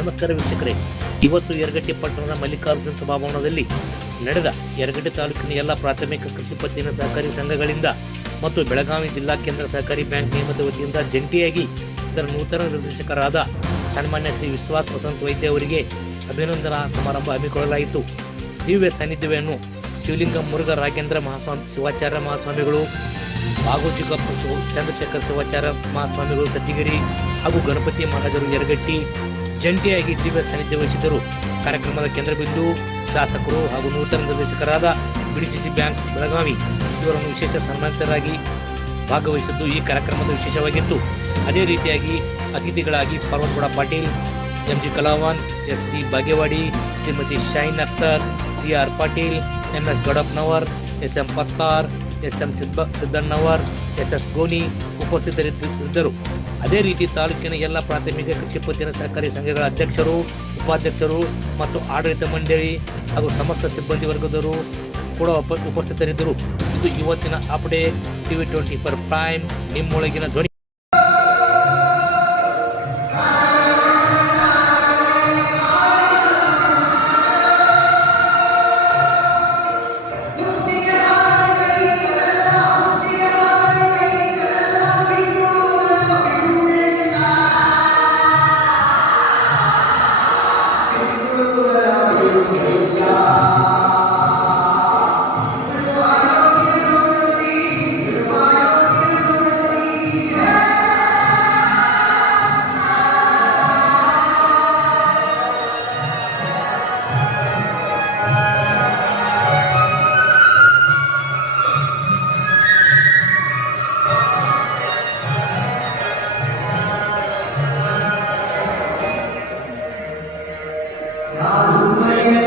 ನಮಸ್ಕಾರ ವೀಕ್ಷಕರೇ, ಇವತ್ತು ಯರಗಟ್ಟಿ ಪಟ್ಟಣದ ಮಲ್ಲಿಕಾರ್ಜುನ ಸಭಾಭವನದಲ್ಲಿ ನಡೆದ ಯರಗಟ್ಟಿ ತಾಲೂಕಿನ ಎಲ್ಲ ಪ್ರಾಥಮಿಕ ಕೃಷಿ ಪತ್ತಿನ ಸಹಕಾರಿ ಸಂಘಗಳಿಂದ ಮತ್ತು ಬೆಳಗಾವಿ ಜಿಲ್ಲಾ ಕೇಂದ್ರ ಸಹಕಾರಿ ಬ್ಯಾಂಕ್ ನಿಯಮದ ವತಿಯಿಂದ ಜಂಟಿಯಾಗಿ ಇದರ ನೂತನ ನಿರ್ದೇಶಕರಾದ ಸನ್ಮಾನ್ಯ ಶ್ರೀ ವಿಶ್ವಾಸ್ ವಸಂತ ವೈದ್ಯ ಅವರಿಗೆ ಅಭಿನಂದನಾ ಸಮಾರಂಭ ಹಮ್ಮಿಕೊಳ್ಳಲಾಯಿತು. ದಿವ್ಯ ಸಾನ್ನಿಧ್ಯವನ್ನು ಶಿವಲಿಂಗ ಮುರುಘಾ ರಾಘೇಂದ್ರ ಮಹಾಸ್ವಾಮಿ ಶಿವಾಚಾರ್ಯ ಮಹಾಸ್ವಾಮಿಗಳು, ಬಾಗೋಜಿಗಪ್ಪ ಚಂದ್ರಶೇಖರ್ ಶಿವಾಚಾರ್ಯ ಮಹಾಸ್ವಾಮಿಗಳು ಸತ್ತಿಗಿರಿ ಹಾಗೂ ಗಣಪತಿ ಮಹಾರಾಜರು ಯರಗಟ್ಟಿ ಜಂಟಿಯಾಗಿ ದಿವ್ಯ ಸಾನ್ನಿಧ್ಯ ವಹಿಸಿದರು. ಕಾರ್ಯಕ್ರಮದ ಕೇಂದ್ರಬಿಂದು ಶಾಸಕರು ಹಾಗೂ ನೂತನ ನಿರ್ದೇಶಕರಾದ ಬಿಡಿಸಿಸಿ ಬ್ಯಾಂಕ್ ಬೆಳಗಾವಿ ಇವರನ್ನು ವಿಶೇಷ ಸನ್ಮಾನಿತರಾಗಿ ಭಾಗವಹಿಸಿದ್ದು ಈ ಕಾರ್ಯಕ್ರಮದ ವಿಶೇಷವಾಗಿತ್ತು. ಅದೇ ರೀತಿಯಾಗಿ ಅತಿಥಿಗಳಾಗಿ Parvatagouda Patil, MG Kalawan, ST. Bagewadi, Shrimati Shain Akhtar, CR. Patil, MS. Goudappanavar, SM. Pattar, SM. Siddannavar, SS. Goni ಉಪಸ್ಥಿತರಿದ್ದರು. ಅದೇ ರೀತಿ ತಾಲೂಕಿನ ಎಲ್ಲ ಪ್ರಾಥಮಿಕ ಕೃಷಿ ಪತ್ತಿನ ಸಹಕಾರಿ ಸಂಘಗಳ ಅಧ್ಯಕ್ಷರು, ಉಪಾಧ್ಯಕ್ಷರು ಮತ್ತು ಆಡಳಿತ ಮಂಡಳಿ ಹಾಗೂ ಸಮಸ್ತ ಸಿಬ್ಬಂದಿ ವರ್ಗದವರು ಕೂಡ ಉಪಸ್ಥಿತರಿದ್ದರು. ಇದು ಇವತ್ತಿನ ಅಪ್ಡೇಟ್ ಟಿವಿ 24 ಪ್ರೈಮ್, ನಿಮ್ಮೊಳಗಿನ ಧ್ವನಿ.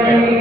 Amen.